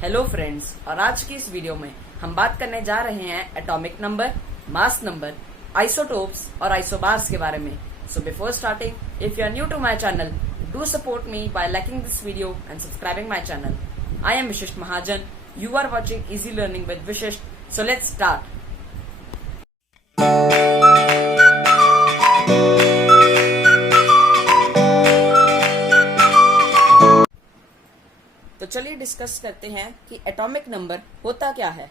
Hello friends, और आज की इस वीडियो में हम बात करने जा रहे हैं atomic number, mass number, isotopes और आइसोबार्स के बारे में। So before starting, if you are new to my channel, do support me by liking this video and subscribing my channel. I am Vishisht Mahajan, you are watching easy learning with Vishisht. So let's start. तो चलिए discuss करते हैं कि atomic number होता क्या है।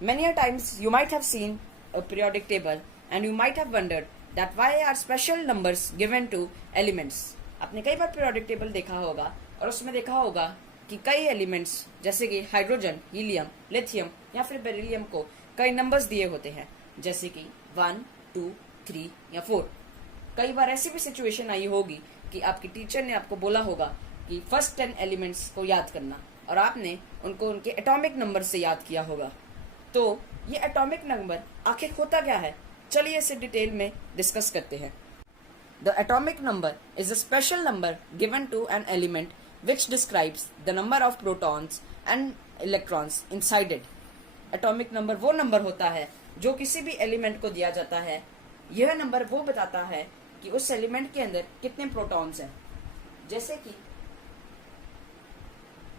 Many a times you might have seen a periodic table and you might have wondered that why are special numbers given to elements। आपने कई बार periodic table देखा होगा और उसमें देखा होगा कि कई एलिमेंट्स जैसे कि हाइड्रोजन, हीलियम, लिथियम या फिर बेरिलियम को कई नंबर्स दिए होते हैं, जैसे कि 1, 2, 3 या 4। कई बार ऐसी भी सिचुएशन आई होगी कि आपकी टीचर ने आपको बोला होगा कि फर्स्ट 10 एलिमेंट्स को याद करना और आपने उनको उनके एटॉमिक नंबर से याद किया होगा। तो ये एटॉमिक नंबर आखिर होता क्या है, चलिए इसे डिटेल में डिस्कस करते हैं। The atomic number is a special number given to an element which describes the number of protons and electrons inside it. Atomic number वो नंबर होता है जो किसी भी एलिमेंट को दिया जाता है। यह नंबर वो बताता है कि उस एलिमेंट के अंदर कितने प्रोटॉन्स हैं। जैसे कि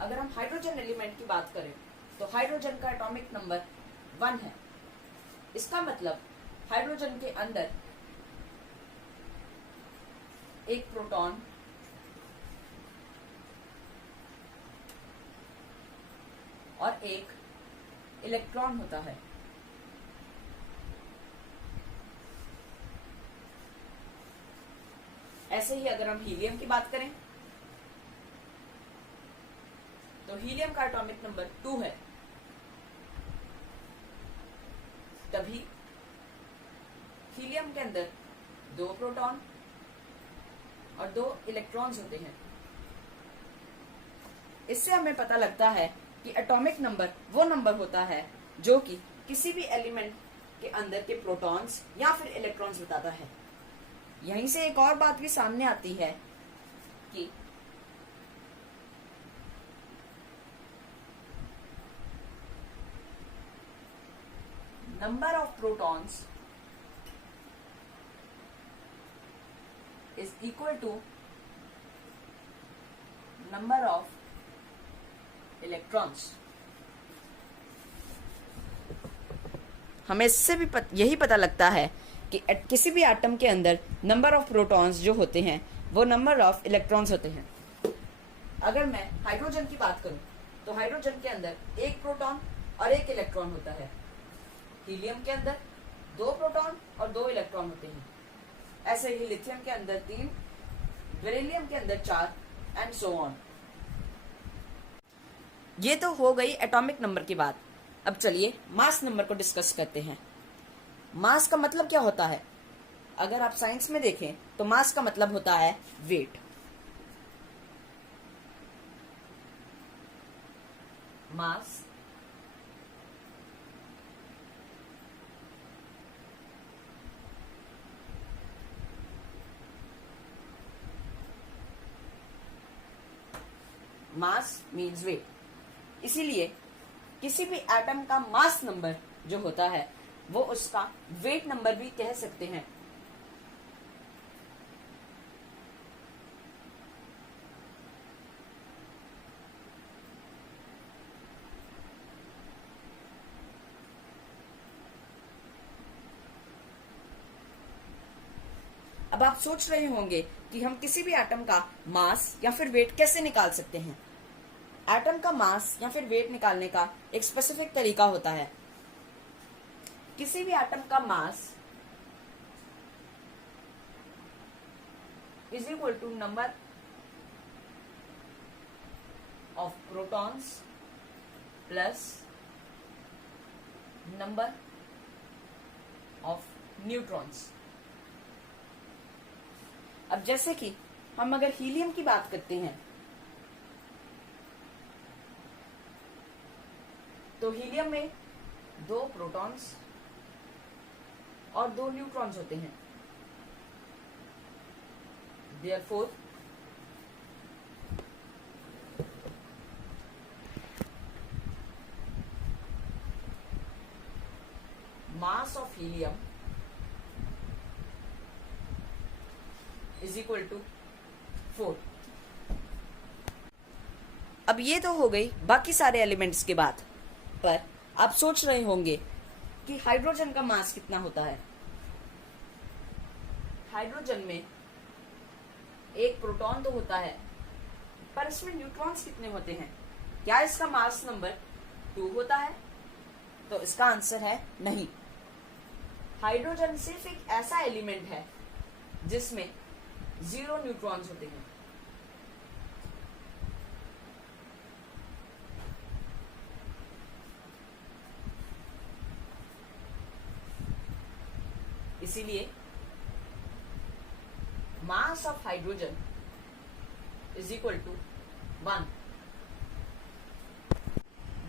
अगर हम हाइड्रोजन एलिमेंट की बात करें तो हाइड्रोजन का एटॉमिक नंबर 1 है। इसका मतलब हाइड्रोजन के अंदर एक प्रोटॉन और एक इलेक्ट्रॉन होता है। ऐसे ही अगर हम हीलियम की बात करें तो हीलियम का एटॉमिक नंबर 2 है। तभी हीलियम के अंदर 2 प्रोटॉन और 2 इलेक्ट्रॉन्स होते हैं। इससे हमें पता लगता है कि एटॉमिक नंबर वो नंबर होता है जो कि किसी भी एलिमेंट के अंदर के प्रोटॉन्स या फिर इलेक्ट्रॉन्स बताता है। यहीं से एक और बात भी सामने आती है कि number of protons is equal to number of electrons। हमें इससे भी यही पता लगता है कि किसी भी एटम के अंदर नंबर ऑफ प्रोटॉन्स जो होते हैं वो नंबर ऑफ इलेक्ट्रॉन्स होते हैं। अगर मैं हाइड्रोजन की बात करूं तो हाइड्रोजन के अंदर एक प्रोटॉन और एक इलेक्ट्रॉन होता है। हीलियम के अंदर 2 प्रोटॉन और 2 इलेक्ट्रॉन होते हैं। ऐसे ही लिथियम के अंदर 3, बेरिलियम के अंदर 4 एंड सो ऑन। ये तो हो गई एटॉमिक नंबर की बात। अब चलिए मास नंबर को डिस्कस करते हैं। मास का मतलब क्या होता है? अगर आप साइंस में देखें तो मास का मतलब होता है वेट। मास मास मीन्स वेट। इसीलिए किसी भी एटम का मास नंबर जो होता है वो उसका वेट नंबर भी कह सकते हैं। अब आप सोच रहे होंगे कि हम किसी भी एटम का मास या फिर वेट कैसे निकाल सकते हैं। एटम का मास या फिर वेट निकालने का एक स्पेसिफिक तरीका होता है। किसी भी एटम का mass is equal to number of protons plus number of neutrons. अब जैसे कि हम अगर हीलियम की बात करते हैं तो हीलियम में 2 प्रोटॉन्स और 2 न्यूट्रॉन्स होते हैं। Therefore, mass of helium is equal to 4। अब ये तो हो गई बाकी सारे एलिमेंट्स की बात, पर आप सोच रहे होंगे कि हाइड्रोजन का मास कितना होता है। हाइड्रोजन में एक प्रोटॉन तो होता है, पर इसमें न्यूट्रॉन्स कितने होते हैं? क्या इसका मास नंबर 2 होता है? तो इसका आंसर है नहीं। हाइड्रोजन सिर्फ एक ऐसा एलिमेंट है जिसमें 0 न्यूट्रॉन्स होते हैं। इसीलिए mass of hydrogen is equal to 1।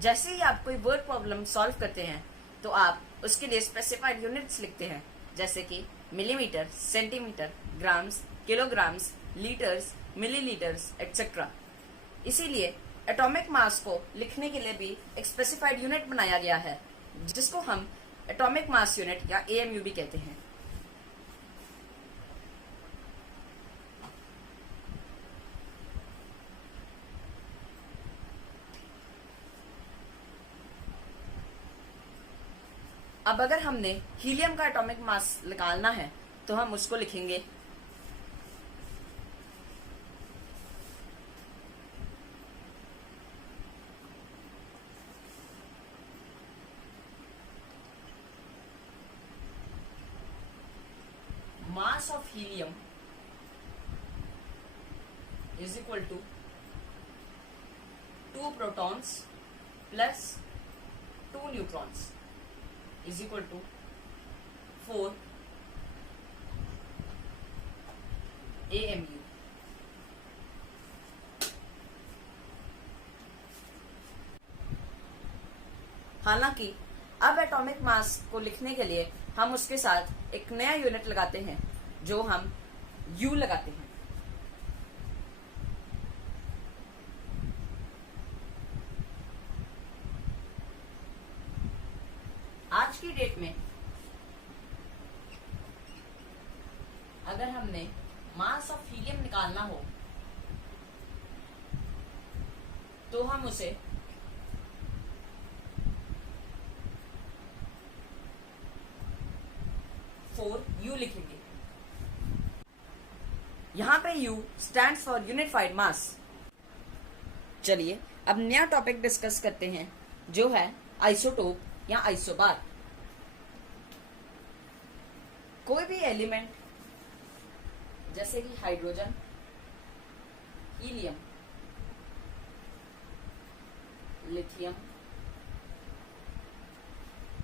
जैसे ही आप कोई वर्ड प्रॉब्लम सॉल्व करते हैं तो आप उसके लिए स्पेसिफाइड यूनिट्स लिखते हैं, जैसे कि millimetre, centimetre, grams, kilograms, litres, millilitres etcetera. इसीलिए एटॉमिक मास को लिखने के लिए भी एक स्पेसिफाइड यूनिट बनाया गया है, जिसको हम एटॉमिक मास यूनिट या एएमयू भी कहते हैं। अब अगर हमने हीलियम का एटॉमिक मास निकालना है तो हम उसको लिखेंगे mass of helium is equal to 2 protons plus 2 neutrons is equal to 4 AMU। हालांकि अब एटॉमिक मास को लिखने के लिए हम उसके साथ एक नया यूनिट लगाते हैं, जो हम U लगाते हैं। आज की डेट में अगर हमने मास ऑफ हीलियम निकालना हो तो हम उसे U लिखेंगे। यहां पे U स्टैंड्स फॉर यूनिफाइड मास। चलिए अब नया टॉपिक डिस्कस करते हैं, जो है आइसोटोप या आइसोबार। कोई भी एलिमेंट जैसे कि हाइड्रोजन, हीलियम, लिथियम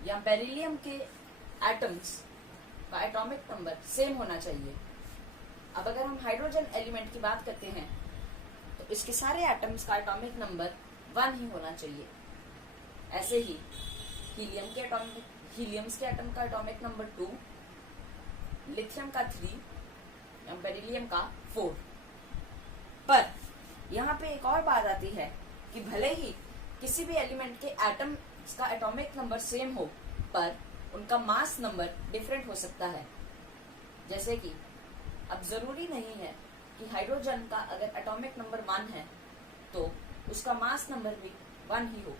या बेरिलियम के एटम्स का एटॉमिक नंबर सेम होना चाहिए। अब अगर हम हाइड्रोजन एलिमेंट की बात करते हैं तो इसके सारे एटम्स का एटॉमिक नंबर 1 ही होना चाहिए। ऐसे ही हीलियम्स के एटम का एटॉमिक नंबर 2, लिथियम का 3 या बेरिलियम का 4। पर यहाँ पे एक और बात आती है कि भले ही किसी भी एलिमेंट के एटम का एटॉमिक नंबर सेम हो, पर उनका मास नंबर डिफरेंट हो सकता है। जैसे कि अब जरूरी नहीं है कि हाइड्रोजन का अगर एटॉमिक नंबर 1 है तो उसका मास नंबर भी 1 ही हो।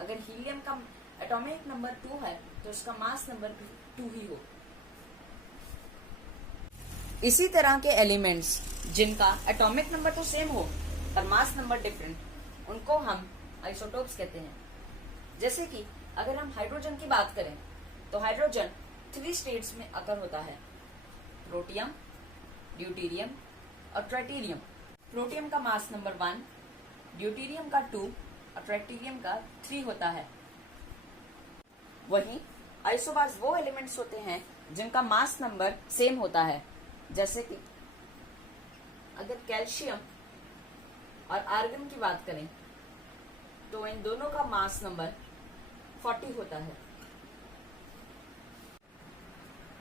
अगर हीलियम का एटॉमिक नंबर 2 है तो उसका मास नंबर भी 2 ही हो। इसी तरह के एलिमेंट्स जिनका एटॉमिक नंबर तो सेम हो पर मास नंबर डिफरेंट, उनको हम आइसोटोप्स कहते हैं। जैसे कि अगर हम हाइड्रोजन की बात करें तो हाइड्रोजन 3 स्टेट्स में अकर होता है: प्रोटियम, ड्यूटेरियम और ट्राइटेरियम। प्रोटियम का मास नंबर 1, ड्यूटेरियम का 2 और ट्राइटेरियम का 3 होता है। वहीं आइसोबार्स वो एलिमेंट्स होते हैं जिनका मास नंबर सेम होता है। जैसे कि अगर कैल्शियम और आर्गन की बात करें तो इन दोनों का मास नंबर 40 होता है।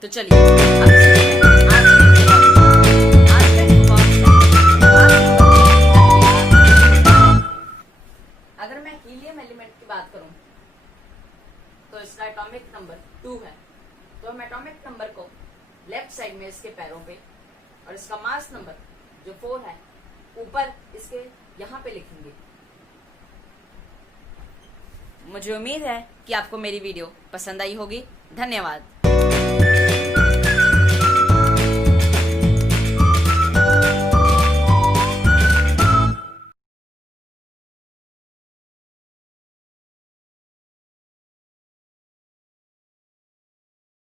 तो चलिए अगर मैं हीलियम एलिमेंट की बात करूं तो इसका एटॉमिक नंबर 2 है। तो हम एटॉमिक नंबर को लेफ्ट साइड में इसके पैरों पे और इसका मास नंबर जो 4 है ऊपर इसके यहाँ पे लिखेंगे। मुझे उम्मीद है कि आपको मेरी वीडियो पसंद आई होगी। धन्यवाद।